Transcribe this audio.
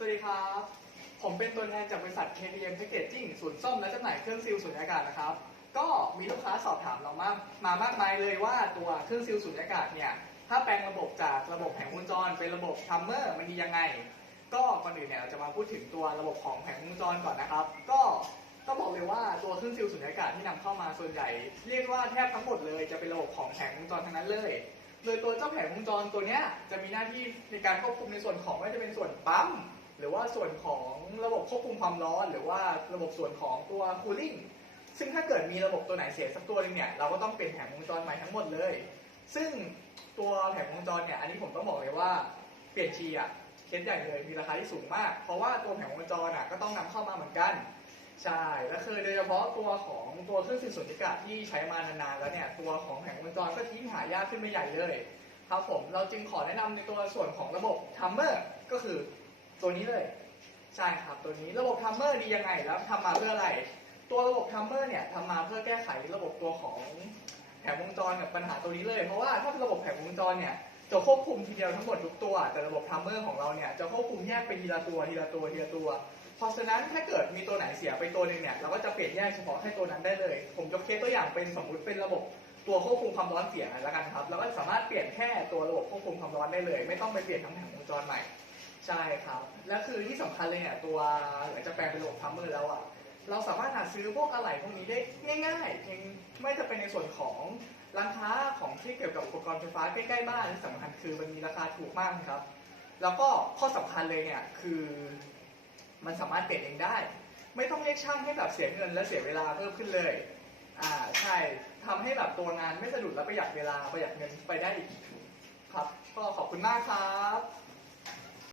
สวัสดีครับ ผมเป็นตัวแทนจากบริษัท KPM Packaging ศูนย์ซ่อมและจำหน่ายเครื่องซีลสูญญากาศนะครับ ก็มีลูกค้าสอบถามเรามากมามากมายเลยว่าตัวเครื่องซีลสูญญากาศเนี่ย ถ้าแปลงระบบจากระบบแผงวงจรเป็นระบบทัมเมอร์มันดียังไง ก็ก่อนอื่นเนี่ยเราจะมาพูดถึงตัวระบบของแผงวงจรก่อนนะครับ ก็ต้องบอกเลยว่าตัวเครื่องซีลสูญญากาศที่นำเข้ามาส่วนใหญ่ เรียกว่าแทบทั้งหมดเลยจะเป็นระบบของแผงวงจรทั้งนั้นเลยโดยตัวเจ้าแผงวงจรตัวเนี้ยจะมีหน้าที่ในการควบคุมในส่วนของไม่ว่าจะเป็นส่วนปั๊ม หรือว่าส่วนของระบบควบคุมความร้อน หรือว่าระบบส่วนของตัวคูลิ่งซึ่งถ้าเกิดมีระบบตัวไหนเสียสักตัวหนึงเนี่ยเราก็ต้องเปลี่ยนแผงวงจรใหม่ทั้งหมดเลย ซึ่งตัวแผงวงจรเนี่ยอันนี้ผมต้องบอกเลยว่าเปลี่ยนทีอะเคสใหญ่เลยมีราคาที่สูงมาก เพราะว่าตัวแผงวงจรอะก็ต้องนำเข้ามาเหมือนกันใช่และคือโดยเฉพาะตัวของตัวเครื่องซีลสุญญากาศที่ใช้มานานๆแล้วเนี่ยตัวของแผงวงจรก็ทิ้งหายากขึ้นไปใหญ่เลยครับผมเราจึงขอแนะนำในตัวส่วนของระบบทัมเมอร์ก็คือ ตัวนี้เลยใช่ครับตัวนี้ระบบทัมเมอร์ดียังไงแล้วทำมาเพื่ออะไร ตัวระบบทัมเมอร์เนี่ยทำมาเพื่อแก้ไขระบบตัวของแผงวงจรกับปัญหาตัวนี้เลย เพราะว่าถ้าเป็นระบบแผงวงจรเนี่ยจะควบคุมทีเดียวทั้งหมดทุกตัว แต่ระบบทัมเมอร์ของเราเนี่ยจะควบคุมแยกเป็นทีละตัวทีละตัวทีละตัว เพราะฉะนั้นถ้าเกิดมีตัวไหนเสียไปตัวหนึ่งเนี่ยเราก็จะเปลี่ยนแยกเฉพาะให้ตัวนั้นได้เลย ผมยกเคสตัวอย่างเป็นสมมุติเป็นระบบตัวควบคุมความร้อนเสียแล้วกันครับเราก็สามารถเปลี่ยนแค่ตัวระบบควบคุมความร้อนได้เลย ไม่ต้องไปเปลี่ยนทั้งแผงวงจรใหม่ ใช่ครับ และคือที่สำคัญเลยเนี่ยตัวหลังจากแปลงเป็นระบบทัมเมอร์แล้วอะเราสามารถหาซื้อพวกอะไหล่พวกนี้ได้ง่ายๆเพียงไม่จะเป็นในส่วนของร้านค้าของที่เกี่ยวกับอุปกรณ์ไฟฟ้าใกล้ๆบ้านที่สำคัญคือมันมีราคาถูกมากครับ แล้วก็ข้อสำคัญเลยเนี่ยคือ มันสามารถเปลี่ยนเองได้ ไม่ต้องเรียกช่างให้แบบเสียเงินและเสียเวลาเพิ่มขึ้นเลยอ่าใช่ทำให้แบบตัวงานไม่สะดุดและประหยัดเวลาประหยัดเงินไปได้อีกครับ ก็ขอบคุณมากครับ